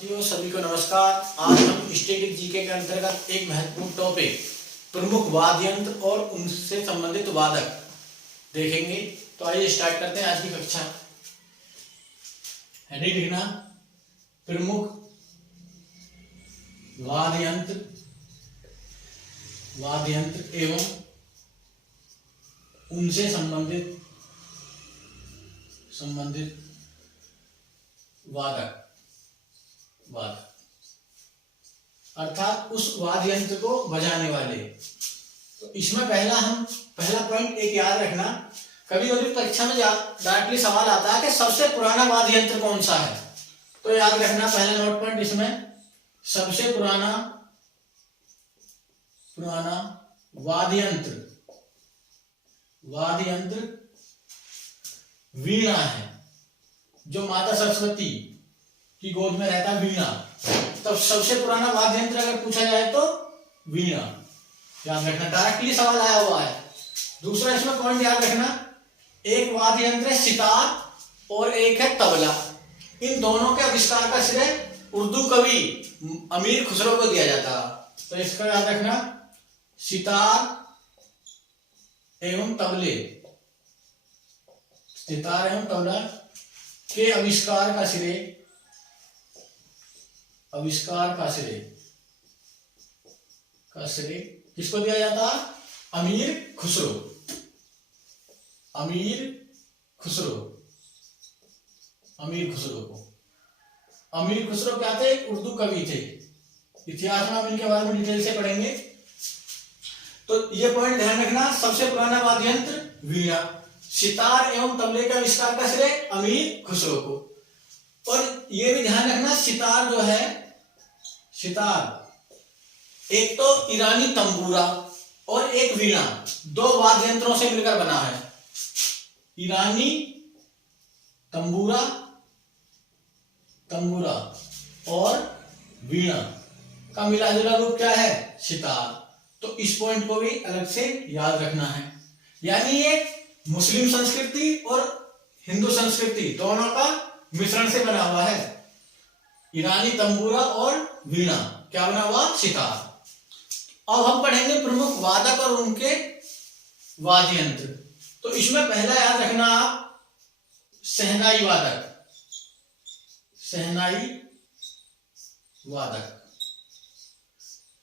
साथियों सभी को नमस्कार। आज हम स्टैटिक जीके के अंतर्गत एक महत्वपूर्ण टॉपिक प्रमुख वाद्य यंत्र और उनसे संबंधित वादक देखेंगे। तो आइए स्टार्ट करते हैं आज की कक्षा। हेडिंग लिखना, प्रमुख वाद्य यंत्र एवं उनसे संबंधित वादक अर्थात उस वाद्य यंत्र को बजाने वाले। तो इसमें पहला पॉइंट एक याद रखना, कभी कभी परीक्षा में डायरेक्टली सवाल आता है कि सबसे पुराना वाद्य यंत्र कौन सा है। तो याद रखना पहला नोट पॉइंट इसमें, सबसे पुराना वाद्य यंत्र वीणा है। जो माता सरस्वती की गोद में रहता वीणा, तब सबसे पुराना वाद्य यंत्र अगर पूछा जाए तो वीणा। याद रखना, डायरेक्टली सवाल आया हुआ है। दूसरा इसमें पॉइंट याद रखना, एक वाद्य यंत्र है सितार और एक है तबला। इन दोनों के आविष्कार का श्रेय उर्दू कवि अमीर खुसरो को दिया जाता। तो इसका याद रखना, सितार एवं तबला के आविष्कार का श्रेय किसको दिया जाता? अमीर खुसरो को। अमीर खुसरो क्या थे? उर्दू कवि थे। इतिहास में हम इनके बारे में डिटेल से पढ़ेंगे। तो ये पॉइंट ध्यान रखना, सबसे पुराना वाद्य यंत्र वीणा, सितार एवं तबले का आविष्कार का श्रेय अमीर खुसरो को। और ये भी ध्यान रखना, सितार जो है, एक तो ईरानी तंबूरा और एक वीणा, दो वाद्य यंत्रों से मिलकर बना है। ईरानी तंबूरा और वीणा का मिला जुला रूप क्या है? सितार। तो इस पॉइंट को भी अलग से याद रखना है। यानी ये मुस्लिम संस्कृति और हिंदू संस्कृति दोनों का मिश्रण से बना हुआ है। ईरानी तंबूरा और वीणा क्या बना हुआ? सितार। अब हम पढ़ेंगे प्रमुख वादक और उनके वाद्य यंत्र। तो इसमें पहला याद रखना आप, शहनाई वादक।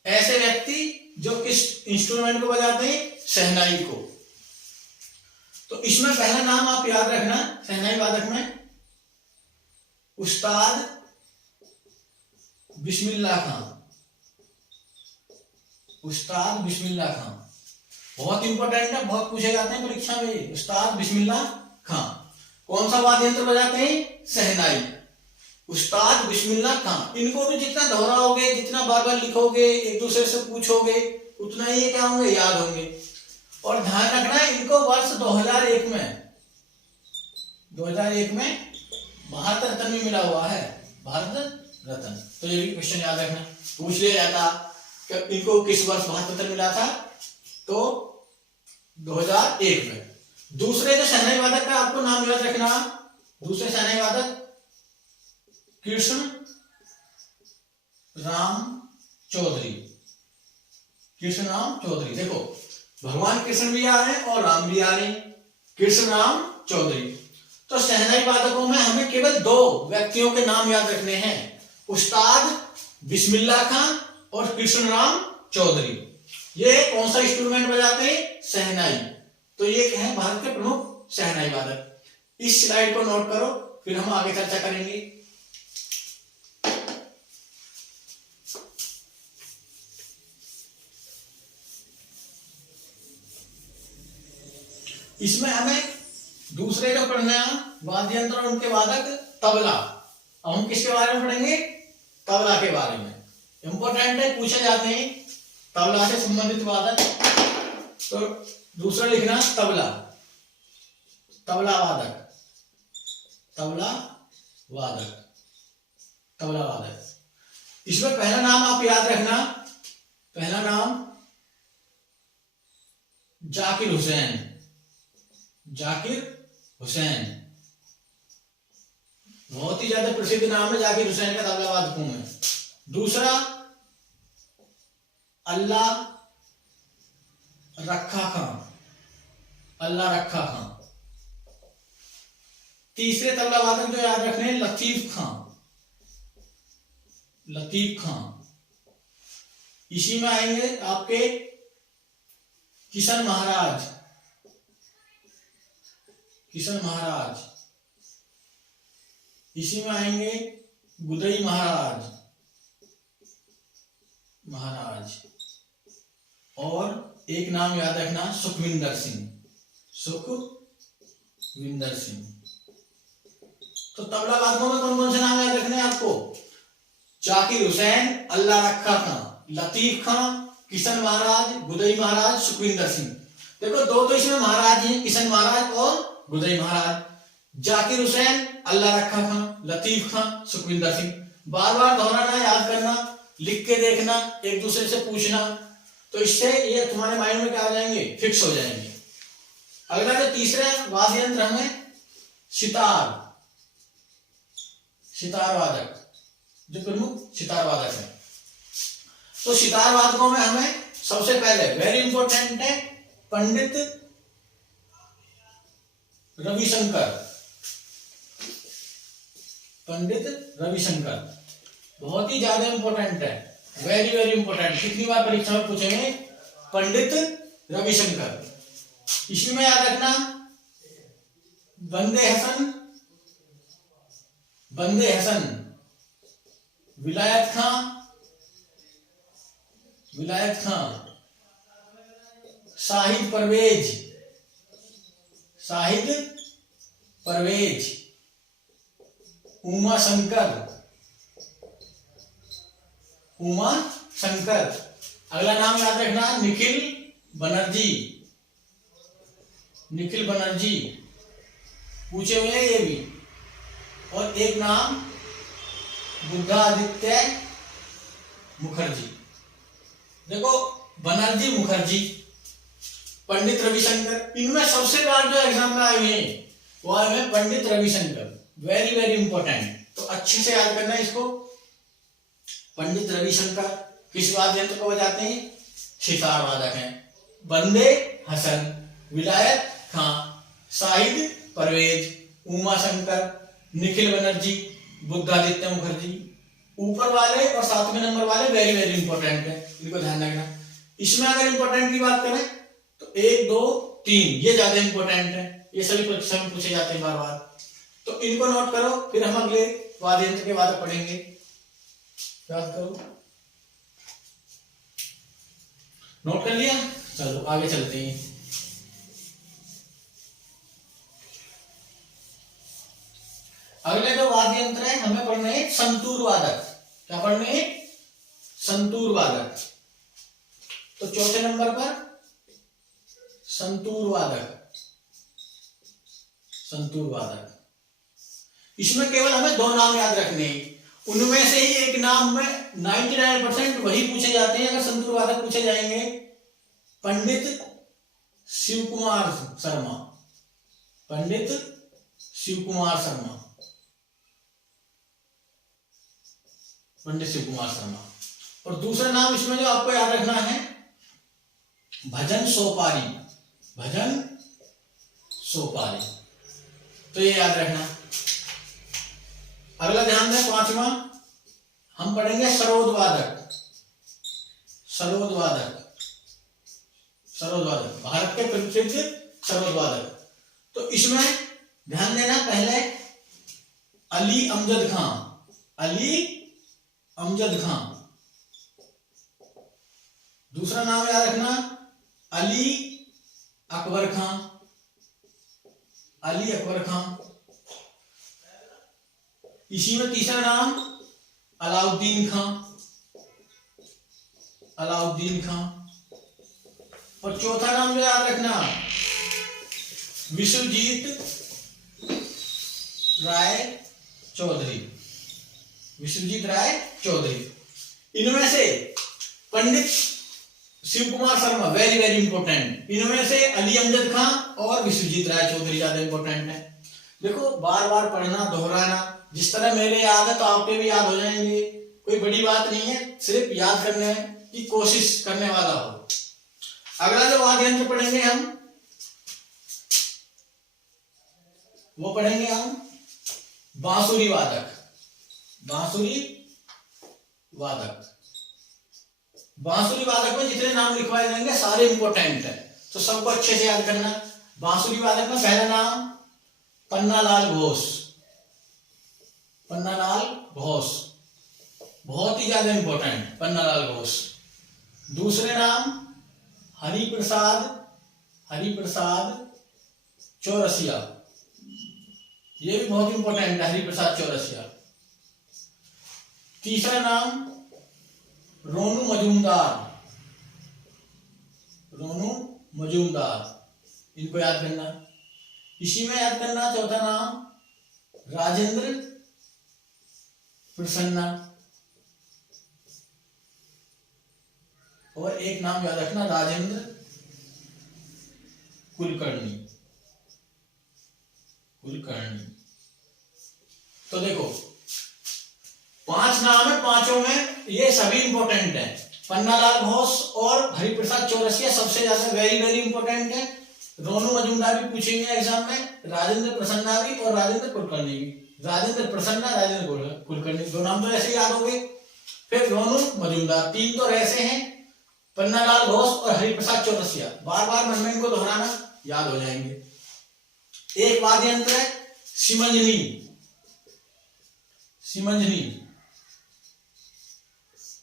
ऐसे व्यक्ति जो किस इंस्ट्रूमेंट को बजाते हैं? शहनाई को। तो इसमें पहला नाम आप याद रखना शहनाई वादक में, उस्ताद बिस्मिल्लाह खां। बहुत इंपॉर्टेंट है, बहुत पूछे जाते हैं परीक्षा में। उस्ताद बिस्मिल्लाह खां कौन सा वाद्य यंत्र बजाते हैं? शहनाई। उस्ताद बिस्मिल्लाह खां। इनको भी जितना दोहराओगे, जितना बार बार लिखोगे, एक दूसरे से पूछोगे, उतना ही ये क्या होंगे? याद होंगे। और ध्यान रखना, इनको वर्ष 2001 में भारत रत्न भी मिला हुआ है, भारत रत्न। तो ये भी क्वेश्चन याद रखना, पूछ लिया जाता कि इनको किस वर्ष भारत रत्न मिला था? तो 2001 में। दूसरे जो शहनाई वादक का आपको नाम याद रखना, दूसरे शहनाई वादक कृष्ण राम चौधरी। देखो, भगवान कृष्ण भी आ रहे हैं और राम भी आ रहे हैं, कृष्ण राम चौधरी। तो शहनाई वादकों में हमें केवल दो व्यक्तियों के नाम याद रखने हैं, उस्ताद बिस्मिल्लाह खां और कृष्ण राम चौधरी। ये कौन सा इंस्ट्रूमेंट बजाते हैं? शहनाई। तो ये हैं भारत के प्रमुख शहनाई वादक। इस स्लाइड को नोट करो, फिर हम आगे चर्चा करेंगे। इसमें हमें दूसरे जो पढ़ना है वाद्य यंत्र और उनके वादक, तबला। अब हम किसके बारे में पढ़ेंगे? तबला के बारे में। इंपॉर्टेंट है, पूछे जाते हैं तबला से संबंधित वादक। तो दूसरा लिखना तबला वादक। इसमें पहला नाम आप याद रखना, पहला नाम जाकिर हुसैन। बहुत ही ज्यादा प्रसिद्ध नाम है जाकिर हुसैन का तबला वादकों में। दूसरा अल्लाह रखा खां, अल्लाह रखा खां। तीसरे तबला वादक जो याद रखने हैं लतीफ खां, लतीफ खां। इसी में आएंगे आपके किशन महाराज, किशन महाराज। इसी में आएंगे गुदई महाराज, महाराज। और एक नाम याद रखना सुखविंदर सिंह, सुखविंदर सिंह। तो तबला वादकों में कौन कौन से नाम याद रखने हैं आपको? जाकिर हुसैन, अल्लाह रखा खां, लतीफ खां, किशन महाराज, गुदई महाराज, सुखविंदर सिंह। देखो दो तो इसमें महाराज हैं, किशन महाराज और गुदई महाराज। जाकिर हुसैन, अल्लाह रखा खां, लतीफ खां, सुखविंदर सिंह। बार बार दोहराना, याद करना, लिख के देखना, एक दूसरे से पूछना, तो इससे ये तुम्हारे माइंड में क्या आ जाएंगे, फिक्स हो जाएंगे। अगला जो तीसरा वाद्य यंत्र हमें सितार, सितार वादक, जो प्रमुख सितार वादक है। तो सितार वादकों में हमें सबसे पहले वेरी इंपॉर्टेंट है पंडित रविशंकर, पंडित रविशंकर बहुत ही ज्यादा इंपॉर्टेंट है, वेरी वेरी इंपॉर्टेंट। कितनी बार परीक्षा में पूछेंगे पंडित रविशंकर। इसमें याद रखना बंदे हसन, बंदे हसन, विलायत खां, विलायत खां, शाहिद परवेज, शाहिद परवेज, उमा शंकर, उमा शंकर। अगला नाम याद रखना निखिल बनर्जी, निखिल बनर्जी पूछे हुए हैं ये भी। और एक नाम बुद्धादित्य मुखर्जी। देखो बनर्जी, मुखर्जी, पंडित रविशंकर, इनमें सबसे बार जो एग्जाम में आए हैं वो आए हैं Pandit Ravishankar, very very important. तो अच्छे से याद करना इसको। पंडित रविशंकर किस वाद्य यंत्र को बजाते हैं? सितार वादक हैं। बंदे हसन, विलायत खां, शाहिद परवेज, उमा शंकर, निखिल बनर्जी, बुद्धादित्य मुखर्जी। ऊपर वाले और 7वें नंबर वाले वेरी वेरी इंपॉर्टेंट है, इनको ध्यान रखना। इसमें अगर इंपॉर्टेंट की बात करें तो 1 2 3 ये ज्यादा इंपॉर्टेंट है, ये सभी परीक्षा में पूछे जाते हैं बार बार। तो इनको नोट करो, फिर हम अगले वाद्य यंत्र के बाद पढ़ेंगे। याद करो, नोट कर लिया? चलो आगे चलते हैं। अगले जो वाद्य यंत्र है हमें पढ़ने हैं संतूर वादक। क्या पढ़ने हैं? संतूर वादक। तो चौथे नंबर पर संतूर वादक, संतूर वादक। इसमें केवल हमें 2 नाम याद रखने हैं, उनमें से ही एक नाम में 99% वही पूछे जाते हैं। अगर संतूर वादक पूछे जाएंगे, पंडित शिव कुमार शर्मा, पंडित शिव कुमार शर्मा, पंडित शिव कुमार शर्मा। और दूसरा नाम इसमें जो आपको याद रखना है भजन सोपारी, भजन सोपारी, तो ये याद रखना। अगला ध्यान दें 5वां हम पढ़ेंगे सरोद वादक, सरोद वादक, सरोद वादक, भारत के प्रसिद्ध सरोद वादक। तो इसमें ध्यान देना, पहले अली अमजद खां, अली अमजद खां। दूसरा नाम याद रखना अली अकबर खां, अली अकबर खां। इसी में तीसरा नाम अलाउद्दीन खां, अलाउद्दीन खां। और चौथा नाम जो याद रखना विश्वजीत राय चौधरी, विश्वजीत राय चौधरी। इनमें से Pandit Shiv Kumar Sharma very very important, इनमें से अली अमजद खां और विश्वजीत राय चौधरी ज्यादा इंपॉर्टेंट है। देखो बार बार पढ़ना, दोहराना, जिस तरह मेरे याद है तो आपके भी याद हो जाएंगे, कोई बड़ी बात नहीं है, सिर्फ याद करने की कोशिश करने वाला हो। अगला जो वाद्य यंत्र पढ़ेंगे हम, वो पढ़ेंगे हम बांसुरी वादक। बांसुरी वादक, बांसुरी वादक में जितने नाम लिखवाए जाएंगे सारे इंपॉर्टेंट है, तो सबको अच्छे से याद करना। बांसुरी वादक में पहला नाम पन्नालाल घोष। पन्नालाल घोष बहुत ही ज्यादा इंपॉर्टेंट, पन्नालाल घोष। दूसरे नाम हरिप्रसाद, हरिप्रसाद चौरसिया, ये भी बहुत इंपॉर्टेंट है, हरिप्रसाद चौरसिया। तीसरा नाम रोनू मजूमदार, रोनू मजूमदार, इनको याद करना। इसी में याद करना चौथा नाम राजेंद्र प्रसन्ना, और एक नाम याद रखना राजेंद्र कुलकर्णी, कुलकर्णी। तो देखो 5 नाम है, पांचों में ये सभी इंपॉर्टेंट है। पन्नालाल घोष और हरिप्रसाद चौरसिया सबसे ज्यादा वेरी वेरी इंपॉर्टेंट है। रोनू मजूमदार भी पूछेंगे एग्जाम में, राजेंद्र प्रसन्ना भी और राजेंद्र कुलकर्णी भी। राजेंद्र प्रसन्ना, राजेंद्र कुलकर्णी, दो नाम तो ऐसे याद हो गए। फिर रोनू मजूमदार, 3 तो ऐसे हैं, पन्नालाल घोष और हरिप्रसाद चौरसिया। बार बार मन में इनको दोहराना, याद हो जाएंगे। एक वाद्य यंत्र है सिमंजनी, सिमंजनी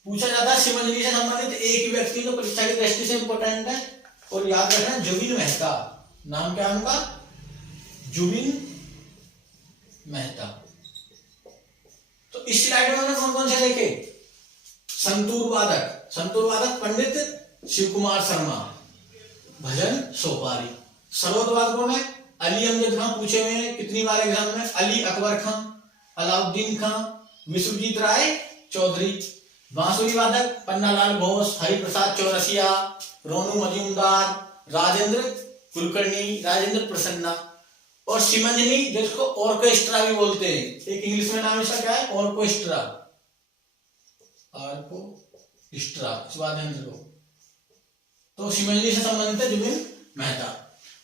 पूछा जाता है। सिमंजनी से संबंधित एक ही व्यक्ति तो परीक्षा की दृष्टि से इंपॉर्टेंट है, और याद रखना जुबिन मेहता। नाम क्या है उनका? जुबिन मेहता। तो इस स्लाइड में मैंने कौन कौन से देखे? संतूर वादक, संतूर वादक पंडित शिव कुमार शर्मा, भजन सोपारी। सरोद वादकों में अली अमजद खान पूछे हुए हैं कितनी बार एग्जाम में, अली अकबर खान, अलाउद्दीन खान, विश्वजीत राय चौधरी। बांसुरी वादक पन्नालाल घोष, हरिप्रसाद चौरसिया, रोनू मजूमदार, राजेंद्र कुलकर्णी, राजेंद्र प्रसन्ना। और सिमंजनी जिसको ऑर्केस्ट्रा भी बोलते हैं, एक इंग्लिश में नाम इसका क्या है? ऑर्केस्ट्रा, ऑर्केस्ट्रा, इस वाद्य यंत्र को। तो सिमंजनी से संबंधित है जुबिन मेहता।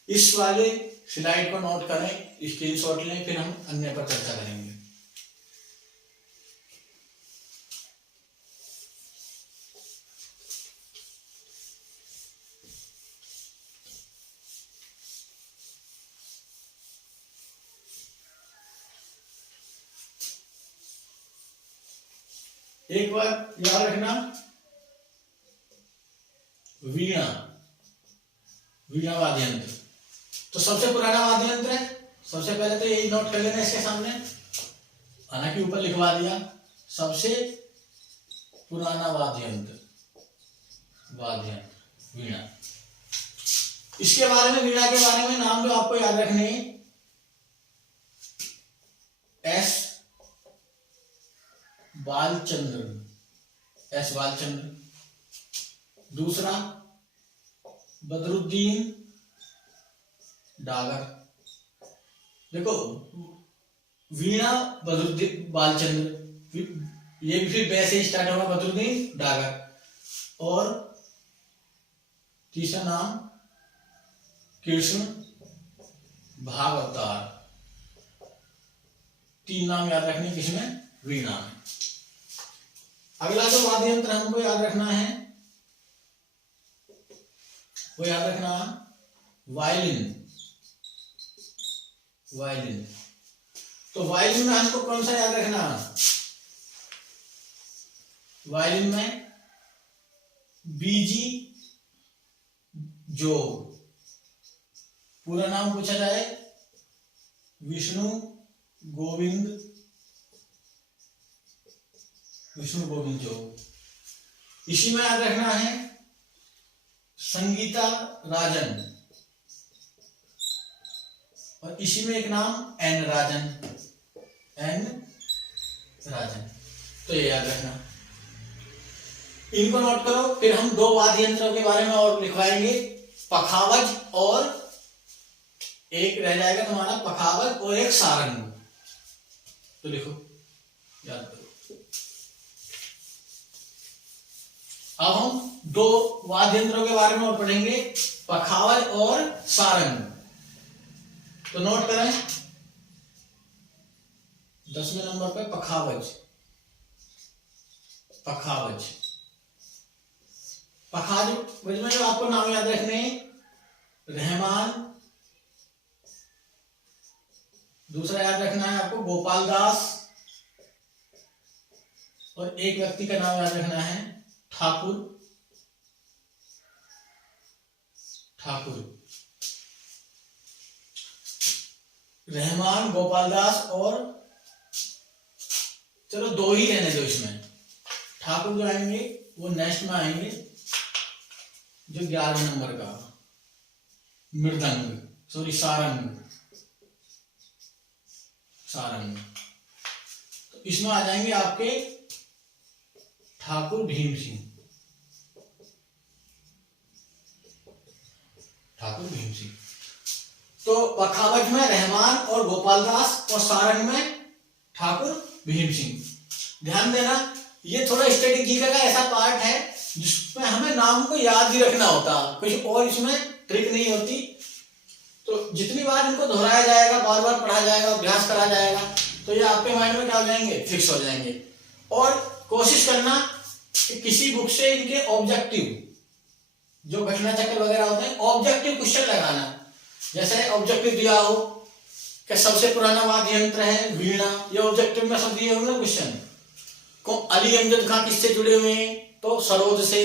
इस वाले स्लाइड को नोट करें, स्क्रीनशॉट लें, फिर हम अन्य पर चर्चा करेंगे। एक बार याद रखना, वीणा, वीणा वाद्य यंत्र तो सबसे पुराना वाद्य यंत्र है। सबसे पहले तो यही नोट कर लेना इसके सामने, हालांकि ऊपर लिखवा दिया, सबसे पुराना वाद्य यंत्र, वाद्य यंत्र वीणा। इसके बारे में, वीणा के बारे में नाम जो आपको याद रखने, एस बालचंद्र, एस बालचंद्र। दूसरा बदरुद्दीन डागर। देखो वीणा बदरुद्दीन बालचंद्र, ये भी फिर वैसे ही स्टार्ट होगा, बदरुद्दीन डागर। और तीसरा नाम कृष्ण भागवतार। 3 नाम याद रखने किसमें? वीणा में। अगला जो वाद्य यंत्र हमको याद रखना है वो याद रखना वायलिन, वायलिन। तो वायलिन में हमको कौन सा याद रखना? वायलिन में बीजी जोग। पूरा नाम पूछा जाए विष्णु गोविंद, विष्णु गोविंद जोग। इसी में याद रखना है संगीता राजन, और इसी में एक नाम एन राजन, एन राजन। तो ये याद रखना, इनको नोट करो। फिर हम 2 वाद्य यंत्रों के बारे में और लिखवाएंगे, पखावज, और एक रह जाएगा तुम्हारा पखावज और एक सारंग। तो लिखो, याद करो। अब हम दो वाद्य यंत्रों के बारे में और पढ़ेंगे, पखावज और सारंग। तो नोट करें 10वें नंबर पे पखावज। पखावज पखावज में जो आपको नाम याद रखने हैं, रहमान, दूसरा याद रखना है आपको गोपाल दास, और एक व्यक्ति का नाम याद रखना है ठाकुर। रहमान, गोपाल दास, और चलो दो ही रहने दो इसमें। ठाकुर जो आएंगे वो नेक्स्ट में आएंगे, जो 11वें नंबर का मृदंग, सॉरी सारंग। तो इसमें आ जाएंगे आपके ठाकुर भीम सिंह। तो पखावज में रहमान और गोपाल दास, और सारंग में ठाकुर भीम सिंह। ध्यान देना, ये थोड़ा स्टडी जीके का ऐसा पार्ट है जिसमें हमें नाम को याद ही रखना होता, कुछ और इसमें ट्रिक नहीं होती। तो जितनी बार इनको दोहराया जाएगा, बार बार पढ़ा जाएगा, अभ्यास करा जाएगा, तो ये आपके माइंड में क्या हो जाएंगे, फिक्स हो जाएंगे। और कोशिश करना कि किसी बुक से इनके ऑब्जेक्टिव, जो घटना चक्र वगैरह होते हैं, ऑब्जेक्टिव क्वेश्चन लगाना। जैसे ऑब्जेक्टिव दिया हो कि सबसे पुराना वाद्य यंत्र है वीणा, ये ऑब्जेक्टिव में सब दिए होंगे क्वेश्चन को। अली अमजद खां किससे जुड़े हुए हैं, तो सरोद से।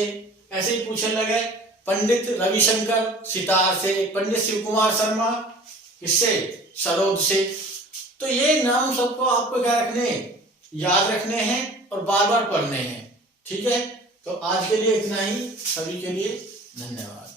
ऐसे ही पूछने लगे पंडित रविशंकर सितार से, पंडित शिव कुमार शर्मा किससे, सरोद से। तो ये नाम सबको आपको क्या रखने, याद रखने हैं और बार बार पढ़ने हैं। ठीक है, तो आज के लिए इतना ही। सभी के लिए धन्यवाद।